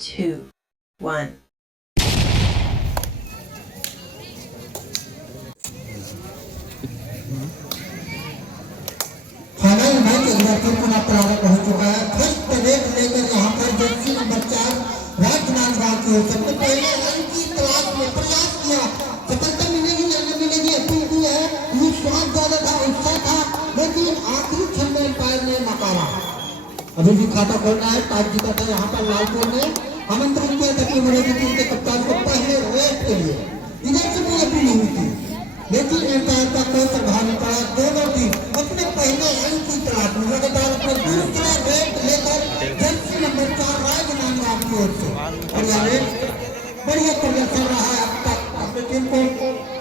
2, 1. Final match एक बार फिर पुनः प्रारंभ हो चुका है। फर्स्ट विकेट लेकर यहाँ पर जर्सी नंबर 4 राजनांदगांव की ओर सबसे पहले रन की तलाश में प्रयास किया। सफलता मिलेगी या नहीं मिलेगी अपील की है। विश्वास ज्यादा था, उत्साह था, लेकिन आखिरी क्षण में अंपायर ने नकारा। अभी भी खाता खोलना है। टॉस जीता था यहाँ पर लालपुर ने आमंत्रित किया था कि विरोधी टीम के कप्तान को पहले रेड के लिए इधर से कोई अपील नहीं हुई थी, लेकिन अंपायर का कोई प्रभाव नहीं पड़ा। दोनों टीम अपने पहले रन की तलाश में लगातार अपना दूसरा रेड लेकर जर्सी नंबर 4 राजनांदगांव की ओर से बढ़िया प्रदर्शन रहा है अब तक अपनी टीम को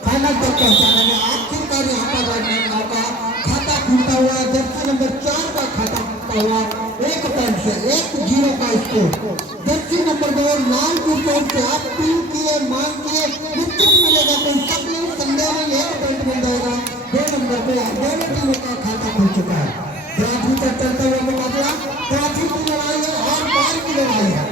फाइनल तक पहुंचाने में। आखिरकार यहाँ पर राजनांदगांव का खाता खुलता हुआ, जर्सी नंबर 4 का खाता खुलता हुआ 1 पॉइंट से 1-0 का स्कोर। जर्सी नंबर 2 लालपुर की ओर से आप टीम किए मांग किए निश्चित मिलेगा, कोई शक नहीं, संदेह नहीं, 1 पॉइंट मिल जाएगा। 2 नंबर पे दोनों टीमों का खाता खुल चुका है। ट्रॉफी पर चलता हुआ मुकाबला, ट्रॉफी की लड़ाई है और बार की लड़ाई है।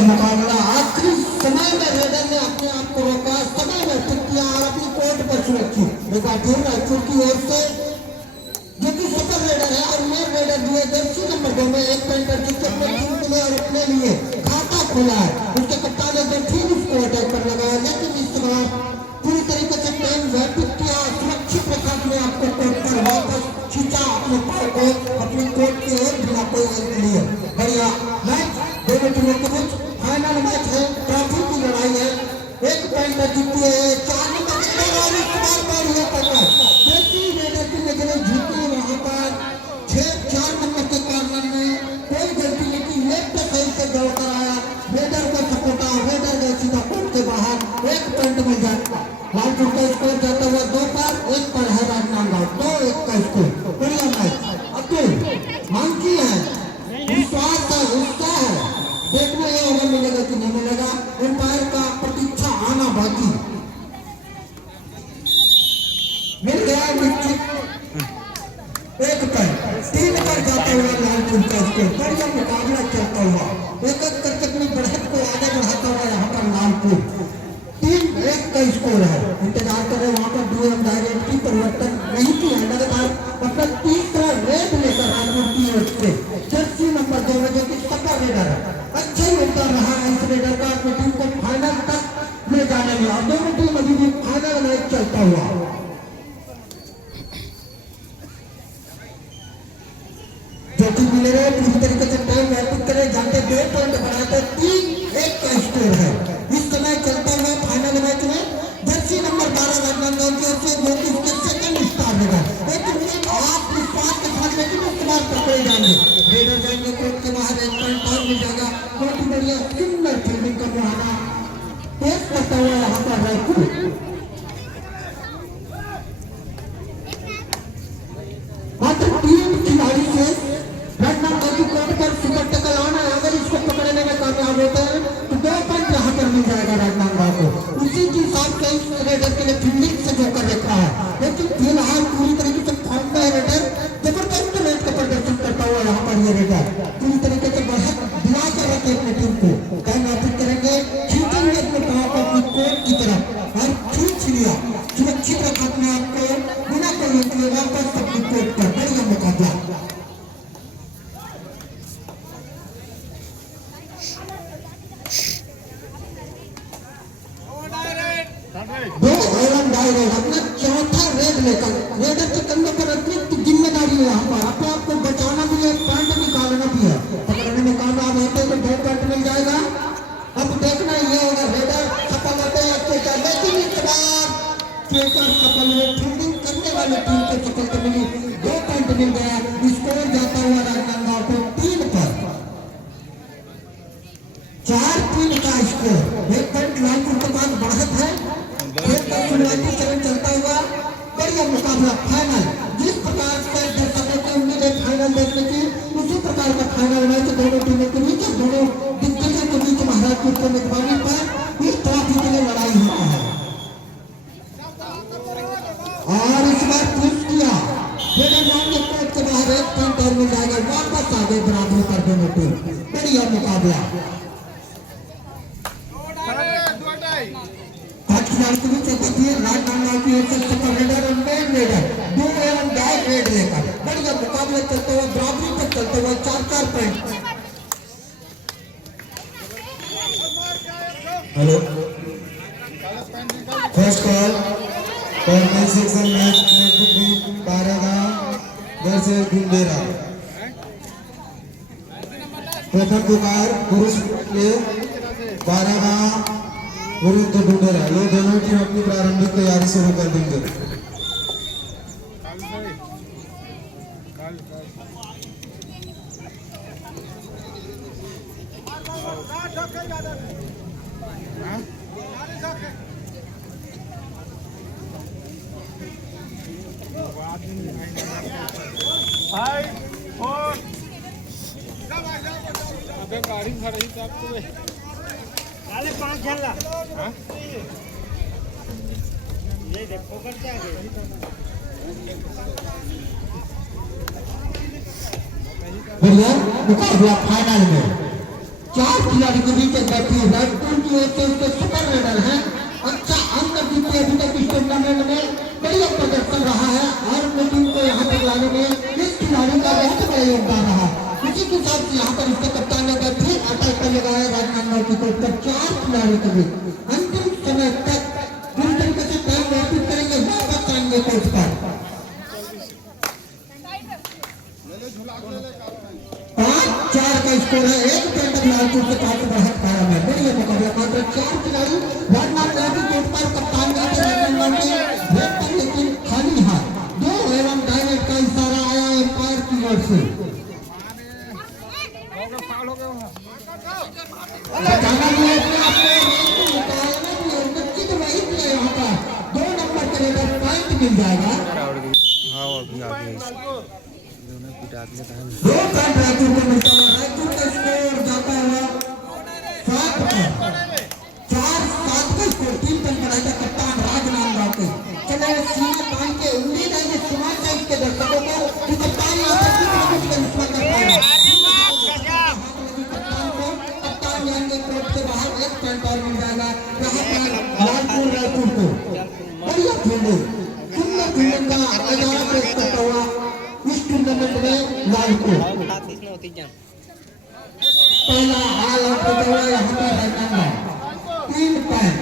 मुकाबला आखिरी समय में रेडर ने अपने आप को रोका, समय में टिक किया और अपनी कोर्ट पर सुरक्षित एक बार फिर रायपुर की ओर से जो कि सुपर रेडर है और मेन रेडर दिए जर्सी नंबर 2 में 1 पॉइंट कर चुके अपने टीम के लिए और अपने लिए खाता खोला है। उसके कप्तान ने जो ठीक उसको अटैक कर लगाया, लेकिन इस बार पूरी तरीके से टाइम व्यतीत किया, सुरक्षित रखा, अपने आपको कोर्ट पर वापस खींचा, अपने पाव को अपनी कोर्ट की ओर बिना कोई अंक लिए। बढ़िया मैच दोनों टीमों के बीच फाइनल मैच है, ट्रॉफी की लड़ाई है। 1 पॉइंट पर जीती है 4 नंबर और इस बार पर ये पकड़ जर्सी रेडर की नजरें जीती वहां पर 4 नंबर के कारण में कोई गलती नहीं की, लेफ्ट साइड से दौड़ कर आया, रेडर को सपोर्टा, रेडर गए सीधा कोर्ट के बाहर, 1 पॉइंट मिल जाता। लालपुर का स्कोर जाता हुआ 2 पर 1 पर है राजनांदगांव, 2-1 का स्कोर। बढ़िया मैच अब्दुल मांगी है, विश्वास है, उत्साह है, देखना ये होगा मिलेगा कि नहीं मिलेगा। एम्पायर का प्रतीक्षा आना बाकी मिल गया निश्चित 1 पॉइंट 3 पर जाता हुआ लालपुर का स्कोर। बढ़िया मुकाबला चलता हुआ एक करके अपनी बढ़त को आगे बढ़ाता हुआ यहाँ पर लालपुर 3-1 का स्कोर है। इंतजार कर रहे वहां पर डीएम डायरेक्ट की परिवर्तन नहीं किया, लगातार अपना तीसरा रेड लेकर लालपुर की ओर से जर्सी नंबर 2 में जो कि सफल रेडर है, अच्छा योगदान रहा है इस रेडर का अपनी टीम को फाइनल तक ले जाने में। और दोनों टीम अभी भी फाइनल मैच चलता हुआ जो कि मिले रहे पूरी तरीके से टाइम व्यतीत करे, जाते 2 पॉइंट बनाते 3-1 का स्कोर है। इस समय चलता हुआ फाइनल मैच में जर्सी नंबर 12 राजनांदगांव की ओर से जो कि उसके सेकंड स्टार रेडर, लेकिन आप विश्वास के साथ लेकिन उसके बाद पकड़े जाएंगे, रेडर जाएंगे कोर्ट के बाहर 1 पॉइंट और मिल जाएगा। बहुत ही बढ़िया सुंदर फील्डिंग का मुहाना पेश करता हुआ यहाँ पर रायपुर मात्र 3 खिलाड़ी से राजनांदगांव की कोर्ट पर सुपर टैकल आना है। अगर इसको पकड़ने में कामयाब होते हैं तो 2 पॉइंट यहाँ पर मिल जाएगा राजनांदगांव को। उसी के हिसाब से इस रेडर के लिए फील्डिंग से जो कर रखा है, लेकिन फिलहाल पूरी तरीके से फॉर्म में रेडर जबरदस्त रेड का प्रदर्शन करता हुआ यहाँ पर ये रेडर पूरी तरीके से बढ़त दिला कर रखे अपनी टीम को टाइम व्यतीत करेंगे, खींचेंगे अपने पाव को अपनी कोर्ट की तरफ और खींच लिया, सुरक्षित रखा अपने आप को बिना कोई अंक लिए वापस अपनी कोर्ट पर। बढ़िया मुकाबला दो एवं डायरेक्ट अपना चौथा रेड लेकर रेडर के कंधों पर अतिरिक्त जिम्मेदारी है यहाँ पर, अपने आप को बचाना भी है, पॉइंट निकालना भी है। पकड़ने में कामयाब होते तो 2 पॉइंट मिल जाएगा। अब देखना ये होगा रेडर सफल होते हैं चेकर, लेकिन इस बार चेकर सफल हुए, फील्डिंग करने वाली टीम को सफलता मिली, 2 पॉइंट मिल गया। स्कोर जाता हुआ राजनांदगांव को 3 पर 4-3 का स्कोर। 1 पॉइंट लालपुर के बाद बढ़त है। शुरुआती चरण चलता हुआ बढ़िया मुकाबला फाइनल, जिस प्रकार से दर्शकों की उम्मीद है फाइनल देखने की, उसी प्रकार का फाइनल मैच दोनों टीमों के बीच, दोनों दिग्गजों के बीच महाराजपुर के मेजबानी पर इस ट्रॉफी के लिए लड़ाई हुई है। मुकाबला। आज खिलाड़ी के बीच देखिए राजनांदगांव की ओर से सुपर रेडर और मेन रेडर 2 एवं डाई रेड लेकर बढ़िया मुकाबले चलते हुए बराबरी पर चलते हुए 4-4 point. Hello first call for men section match between Baragaon versus Dundera. प्रथम पुकार पुरुष के बारागांव विरुद्ध डुंडेरा। ये दोनों टीम अपनी प्रारंभिक तैयारी शुरू कर देंगे। गाड़ी खड़ी तब तो काले 5 झल्ला हां ये देखो करते आगे बढ़िया मुकाबला फाइनल में 4 खिलाड़ी के बीच बैठी है। राजपुर की ओर से उसके सुपर रेडर हैं। अच्छा अंक जीते अभी तक इस टूर्नामेंट में बढ़िया प्रदर्शन रहा है और अपनी टीम को यहाँ तक लाने में इस खिलाड़ी का बहुत बड़ा योगदान रहा। इसी के साथ यहाँ पर इसके कप्तान ने फिर अटैक कर लगाया राजनांदगांव की तरफ पर 4 खिलाड़ियों के बीच अंतिम समय तक पूरी तरीके से टाइम व्यतीत करेंगे वापस आएंगे कोर्ट पर। 5-4 का स्कोर है। 1 पॉइंट लालपुर से काफी बढ़त पाया है। बढ़िया मुकाबला मात्र 4 खिलाड़ी राजनांदगांव की कोर्ट पर कप्तान गए थे राजनांदगांव के रेड पर लेकिन खाली हाथ 2 एवं डायरेक्ट का इशारा आया एम्पायर की ओर से। जाना भी है अपने आप में निकालना भी है निश्चित वही भी है। यहाँ पर 2 नंबर के रेडर पॉइंट मिल जाएगा। हाँ अभी आ गए दोनों पिटा दिया था। 2 पॉइंट रायपुर को मिलता है। रायपुर का स्कोर जाता है 7 4-7 का स्कोर 3 पॉइंट बनाएगा कप्तान राजनांदगांव के। चलो सीने पान के उम्मीद है कि समाज साइड के दर्शकों को कि कप्तान यहाँ पर कुछ का इस्तेमाल कर पाएगा। कप्तान जाएंगे कोर्ट के बाहर 1 पॉइंट और मिल जाएगा। यहाँ पर लालपुर रायपुर को बढ़िया फील्डिंग सुंदर फील्डिंग का नजारा पेश करता हुआ इस टूर्नामेंट में लालपुर पहला हाल आउट होता हुआ यहाँ पर राजनांदगांव 3 पॉइंट।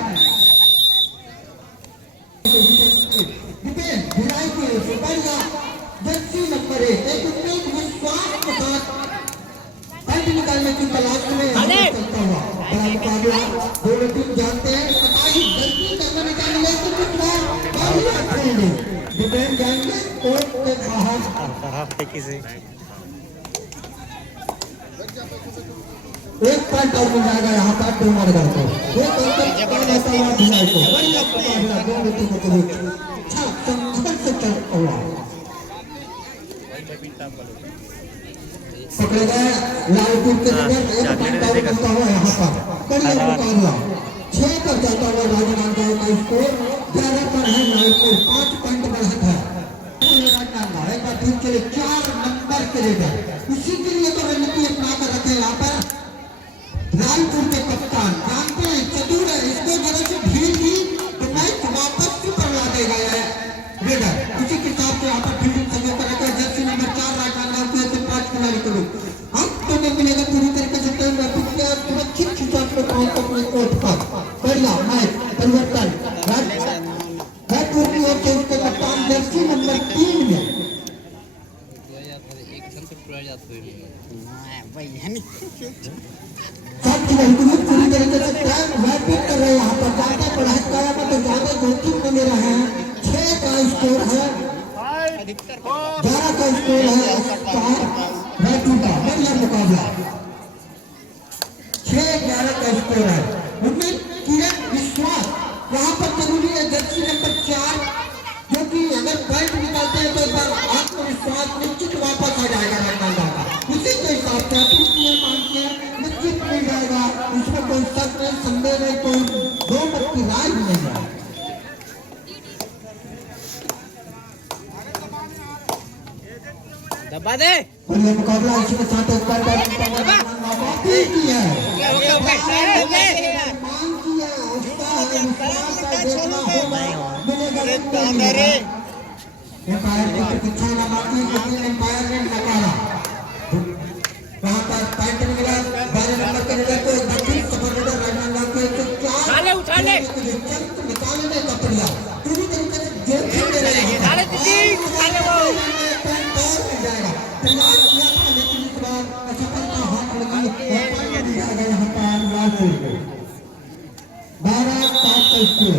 भिलाई की ओर से बढ़िया जर्सी नंबर 1 एक उम्मीद विश्वास के साथ पॉइंट निकालने की तलाश में चलता हुआ बड़ा मुकाबला। दोनों टीम जानते हैं पता ही गलती करना निकालेंगे तो कुछ बार डिफेंड जाएंगे कोर्ट के बाहर। एक पॉइंट और मिल जाएगा यहाँ पर डूमरगढ़ को। एक अंक रहता हुआ भिलाई को। बढ़िया मुकाबला दोनों टीमों के बीच अच्छा संघर्ष से चलता हुआ पकड़े गए लालपुर के नंबर 1 पॉइंट आउट होता हुआ यहाँ पर बढ़िया मुकाबला 6 पर जाता हुआ राजनांदगांव का स्कोर 11 पर है। लालपुर 5 पॉइंट बढ़त है। राजनांदगांव एक बार फिर चले 4 नंबर के रेडर इसी के लिए तो रणनीति अपना कर रखे यहाँ पर लालपुर के कप्तान जानते हैं चतुर है। इसको जरा से ढील दी तो मैच वापस पर ला देगा रेडर। इसी के साथ यहाँ पर फील्डिंग संयोग कर रखा है। जर्सी नंबर 4 राजनांदगांव के 5 खिलाड़ी को अंक तो नहीं मिलेगा पूरी तरीके से टाइम व्यतीत किया सुरक्षित खिंचाव में पहुंच अपने कोर्ट पर। बढ़िया मैच परिवर्तन रायपुर की ओर से उसके कप्तान जर्सी नंबर 3 में सब खिलाड़ी पूरी तरीके से टाइम व्यतीत कर रहे हैं। यहाँ पर ज्यादा बढ़त पाया तो ज्यादा जोखिम में ले रहे हैं। 6 का स्कोर है 11 का स्कोर है रायपुर का। बढ़िया मुकाबला 6-11 का स्कोर है। उनमें किरण विश्वास यहाँ पर जरूरी है। जर्सी नंबर 4 जो कि अगर पॉइंट निकालते हैं तो एक बार आत्मविश्वास निश्चित वापस आ जाएगा राजनांदगांव का। उसी के हिसाब से निश्चित मिल जाएगा। इसमें कोई शक नहीं संदेह नहीं कोई 2 मत की राय भी नहीं है। दबा दे मुकाबला इसी के साथ एक बार अपील की है, मांग की है, उसका विश्वास है, देखना होगा, मिलेगा कि नहीं मिलेगा। एम्पायर की प्रतीक्षा न मांगी, लेकिन एम्पायर ने नकारा। वहाँ पर पॉइंट मिला 12 नंबर के लीडर को, दक्षिण सफर लीडर राजनांदगांव के 104 निकालने का प्रयास पूरी तरीके से जोखिम ले रहे हैं। जाएगा प्रयास किया था, लेकिन इस बार असफलता हाथ लगी और पॉइंट दिया गया यहाँ पर लालपुर को 12-7 का स्कोर।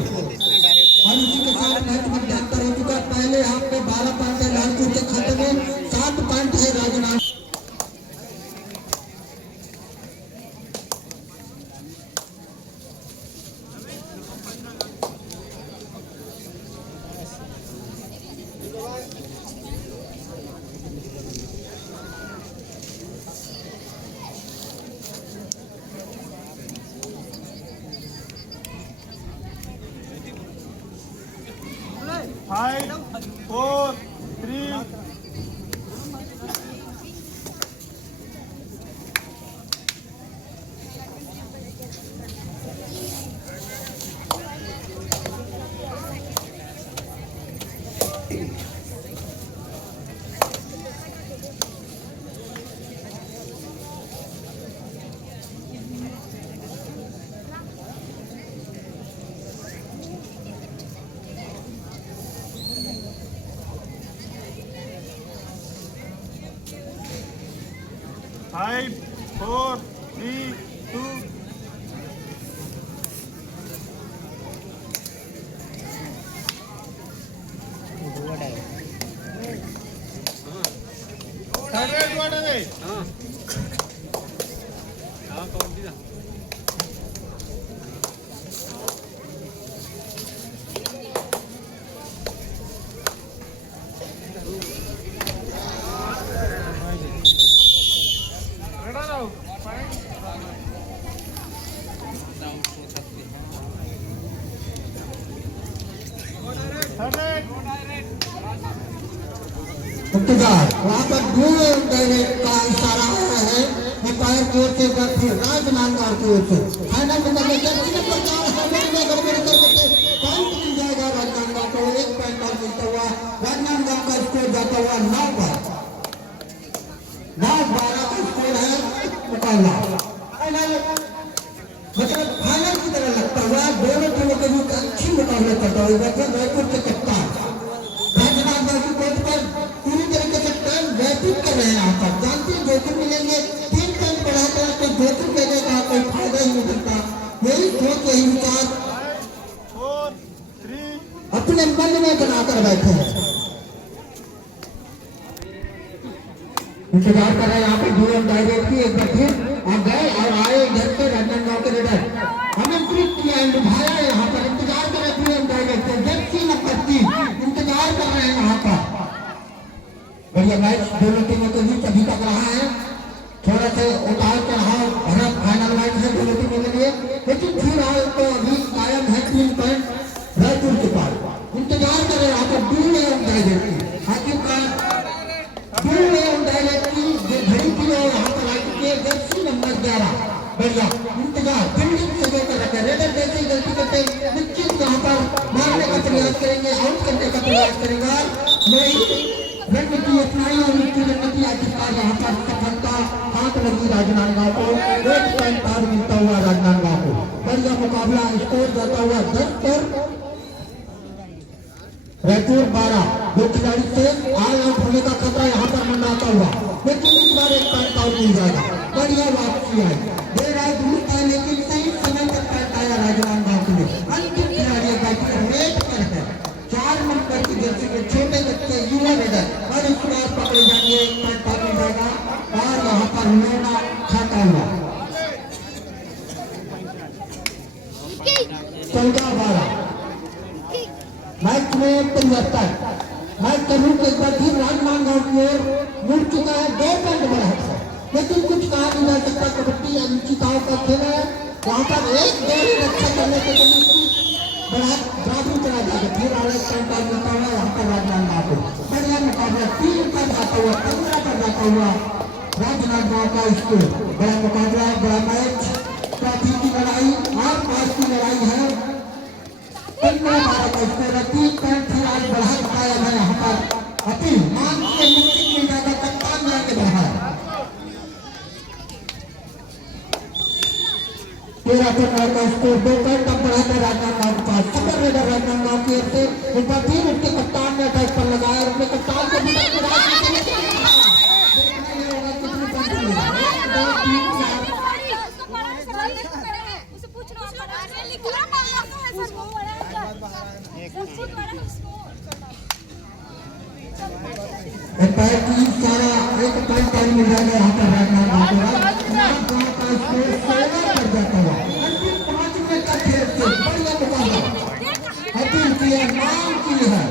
और इसी के साथ मैच मध्यांतर हो चुका है। पहले हाफ में 12 पॉइंट है लालपुर के खाते में, 7 पॉइंट है राजनांदगांव। 5, 4, 3. Five, 4, 3, 2. इंतजार वहाँ पर दूर डायरेक्ट का इशारा आया है एम्पायर की ओर से, फिर राजनांदगांव की ओर से फाइनल में गड़बड़ी कर देते पॉइंट मिल जाएगा राजनांदगांव को, 1 पॉइंट और मिलता हुआ राजनांदगांव का स्कोर जाता हुआ 9-12 का स्कोर है मुकाबला। फाइनल मतलब फाइनल की तरह लगता हुआ, दोनों टीमों के बीच अच्छी मुकाबला करता हुआ रायपुर के कप्तान राजनांदगांव की कोर्ट पर पूरी तरीके से टाइम व्यतीत कर रहे हैं। यहाँ पर जानते हैं जोखिम मिलेंगे, 3 टाइम बढ़ाकर कोई जोखिम देगा, कोई फायदा ही नहीं मिलता। यही सोच, यही विचार 4, 3. अपने मन में बनाकर बैठे हैं। इंतजार कर रहे हैं यहाँ पे डीएम डायरेक्ट की, एक बार फिर आ गए और आए इधर से राजनांदगांव के लीडर आमंत्रित किया, निभाया यहाँ पर। इंतजार कर रहे डीएम डायरेक्ट जर्सी नंबर 3 इंतजार कर रहे हैं यहाँ पर। बढ़िया मैच दोनों टीमों के बीच अभी तक रहा है, थोड़ा से उतार चढ़ाव भरा फाइनल मैच है दोनों टीमों के लिए, लेकिन फिलहाल तो अभी कायम है 3 पॉइंट रायपुर के पास। इंतजार कर रहे हैं यहाँ पर डीएम डायरेक्ट की, आखिरकार डीएम डायरेक्ट की जो घड़ी की है यहाँ पर आई चुकी है जर्सी नंबर 11। बढ़िया इंतजार बिल्डिंग से लेकर रखे रेडर जैसी गलती करते निश्चित यहाँ पर मारने का प्रयास करेंगे, आउट करने का प्रयास करेगा। यही रणनीति अपनाई और उनकी रणनीति आखिरकार यहाँ पर सफलता हाथ लगी राजनांदगांव को, 1 पॉइंट और मिलता हुआ राजनांदगांव को। बढ़िया मुकाबला, स्कोर जाता हुआ 10 पर रायपुर 12। 2 खिलाड़ी से ऑल आउट होने का खतरा यहाँ पर मंडराता हुआ, लेकिन इस बार 1 पॉइंट और मिल जाएगा। बढ़िया वापसी है, देर आए दूर है लेकिन सही समय पर पॉइंट आया राजनांदगांव के लिए। अंतिम खिलाड़ी बैठकर वेट पर है, 4 नंबर की जर्सी के छोटे बच्चे युवा रेडर, और इस बार पकड़े जाएंगे, 1 पॉइंट और मिल जाएगा और यहाँ पर लेना खाता हुआ 14-12। मैच में परिवर्तन, मैच का रुख एक बार फिर राजनांदगांव की ओर मुड़ चुका है, 2 पॉइंट बढ़ा है, लेकिन कुछ कहा नहीं जा सकता। कबड्डी अनुचिताओं का खेल है, वहाँ पर एक दौड़ रक्षा करने के लिए बढ़ा बराबरी चला जाएगा, फिर और 1 पॉइंट और मिलता हुआ यहाँ पर राजनांदगांव को। बढ़िया मुकाबला, 3 पर जाता हुआ 15 पर जाता हुआ राजनांदगांव राजनांदगांव का स्कूल। बड़ा मुकाबला, बड़ा मैच, ट्रॉफी की लड़ाई और पास की लड़ाई है। 15-12 का स्कोर है। 3 पॉइंट फिलहाल बढ़ा पाया है यहाँ पर। अपील मान के निश्चित मिल जाएगा, कप्तान जाके बढ़ा 13-15 का स्कोर। 2 पॉइंट अब बढ़ा है राजनांदगांव के पास। सुपर रेडर राजनांदगांव की ओर से एक बार फिर उसके कप्तान ने अटैक पर लगाया और अपने कप्तान को भी पैर की सारा एक पॉइंट टाइम मिल जाएगा यहाँ पर राजनांदगांव को। राजनांदगांव का स्कोर 16 पर जाता हुआ अंतिम 5 मिनट का खेल से बढ़िया मुकाबला अपील की है, मांग की है।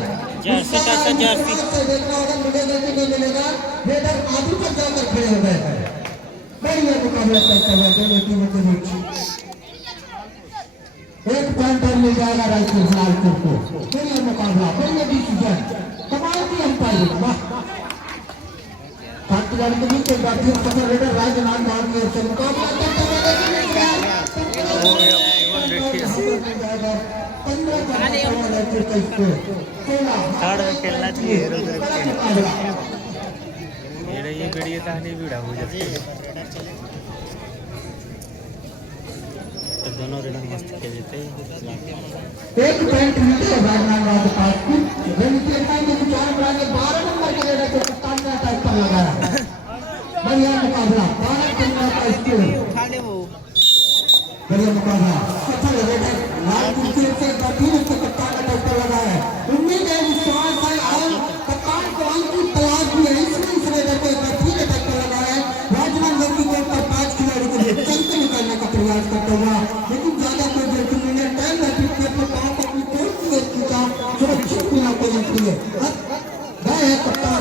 जर्सी का जर्सी से देखना होगा, मिलेगा कि नहीं मिलेगा। रेडर आदि पर जाकर खड़े हो गए हैं। बढ़िया मुकाबला चलता हुआ दोनों टीमों के बीच। एक पॉइंट और मिल जाएगा रायपुर फिलहाल को। बढ़िया मुकाबला, बढ़िया डिसीजन, कमाल की अंपायरिंग, वाह। पार्टीदार के बीच एक बार फिर सुपर रेडर राजनांदगांव की ओर से मुकाबला करते हुए 15 थर्ड में खेलना चाहिए ये वीडियो कहानी वीडियो हो जाती है तो दोनों रेडर मस्त खेल लेते हैं। एक पॉइंट मिलते हैं राजनांदगांव के पास। विचार बड़ा 12 नंबर के रेडर को कप्तान ने अटैक पर लगाया। बढ़िया मुकाबला, 12-15 का स्कोर। बढ़िया मुकाबला, सफल रेडर लालपुर की ओर से गंभीर उसके कप्तान ने अटैक पर लगाया है। उम्मीद है, विश्वास है और कप्तान को अंक की तलाश भी है, इसलिए इस रेडर को एक बार फिर अटैक पर लगाया है। राजनांदगांव की ओर पर 5 खिलाड़ी के लिए चलते निकालने का प्रयास करता हुआ, लेकिन ज्यादा कोई जोखिम नहीं है। टाइम अपने पास अपनी कोर्ट की ओर खींचा, सुरक्षित बिना कोई अंक लिए गए हैं कप्तान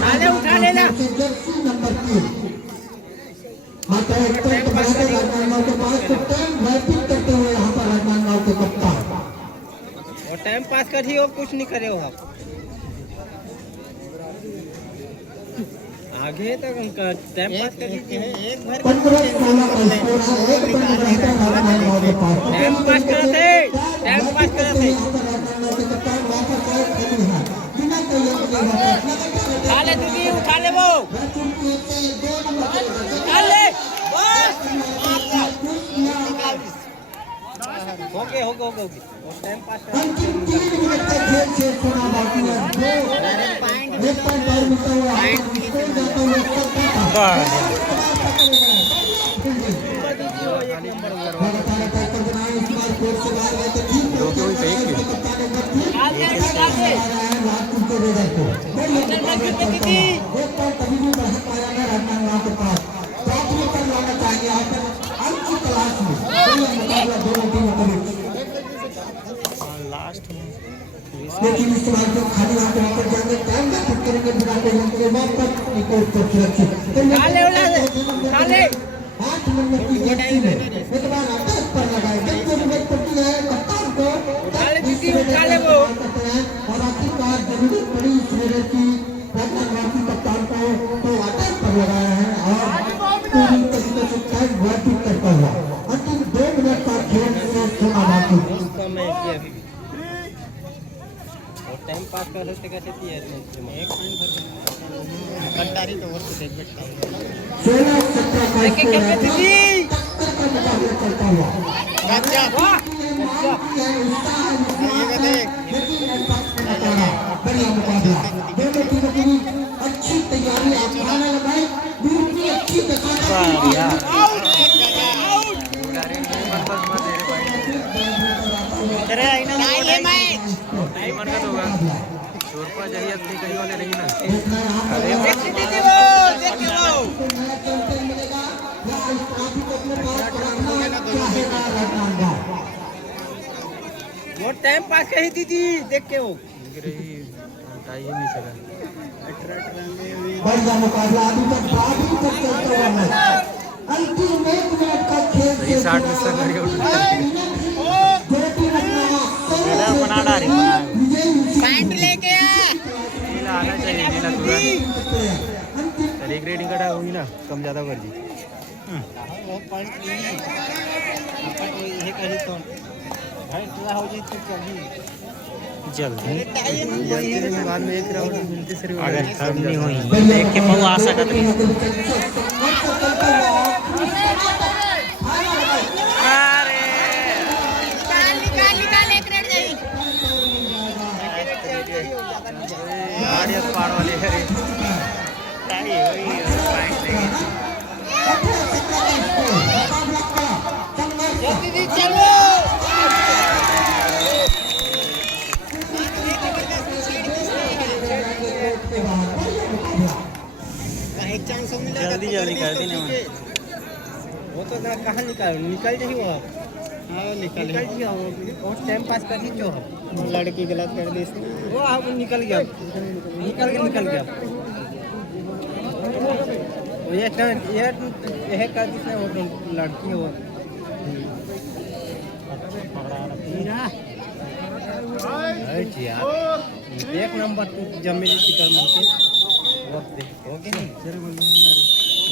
जर्सी नंबर 3। मात्र एक पॉइंट बढ़ाते राजनांदगांव के पास। तो टाइम रैपिड करते हुए यहाँ पर राजनांदगांव के कप्तान और टाइम पास करिए और कुछ नहीं करे हो आप आगे तक उनका टाइम पास कर दीजिए। 15-16 का स्कोर है। एक पॉइंट बढ़ाते राजनांदगांव के पास। टाइम पास कराते यहाँ पर राजनांदगांव के कप्तान वापस आए खड़ी है बिना कोई अंक लिए वापस उठा ले दीदी, उठा ले वो रैपिड की ओर से 2 नंबर के उठा ले ओके ओके ओके ओके और टाइम पास अंतिम 3 मिनट का खेल शेष होना बाकी है। एक पॉइंट और मिलता हुआ स्कोर जाता हुआ लगातार अटैक कर बनाए। इस बार कोर्ट से बाहर गए तो ठीक राजपुर के रेडर को एक पॉइंट अभी भी बढ़ा पाया है राजनांदगांव के पास। प्राथमिक पर लाना चाहिए यहाँ पर अंक की तलाश में। मुकाबला दोनों टीमों के बीच, लास्ट में लेकिन इस बार जो खाली हाथ वापस जाएंगे, टाइम का फिट करेंगे बिना कोई अंक लिए वापस कोर्ट पर सुरक्षित। 8 नंबर की जर्सी में एक बार अटैक पर लगाए। देखते हुए पड़ती है कप्तान को और आखिरकार जरूरत पड़ी इस रेडर की राजनांदगांव की कप्तान को तो अटैक पर लगाया है और पूरी तरीके से टाइम रैपिड करता हुआ अंतिम 2 मिनट का खेल से सोना बाकी। और टाइम पास कर सकते कैसे थी एक कंटारी तो और कुछ देख बैठता 16-17 का स्कोर है। टक्कर का मुकाबला चलता हुआ बढ़िया मुकाबला, दोनों टीमों की अच्छी तैयारी आजमाने लगाई, दूसरी अच्छी वो टाइम पास कही दीदी देख के वो बढ़िया मुकाबला अभी तक चलता हुआ है। अंतिम 1 मिनट का खेल पैंट लेके रेटिंग कटा हुई ना कम ज्यादा कर दी वो पॉइंट नहीं अपन को ये करी तो भाई तुला हो जी तो कभी जल्दी बाद में एक राउंड मिलती सर अगर खत्म नहीं हुई देख के बहुत आशा कर रही निकाल एक रेड जाई गाड़ी पार वाले है ताई वही पॉइंट लेंगे दीदी चलो एक चांस मिला जल्दी जल्दी कर दी ना वो तो जरा कहाँ निकल जाइए वो हाँ निकल गया वो टाइम पास कर ही जो लड़की गलत कर दी इसने वो अब निकल गया ये कर जिसने वो लड़की है वो एक नंबर जमीन टिकल मार के वक्त दे ओके नहीं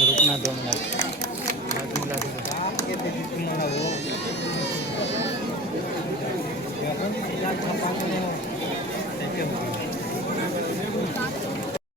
रुकना 2 मिनट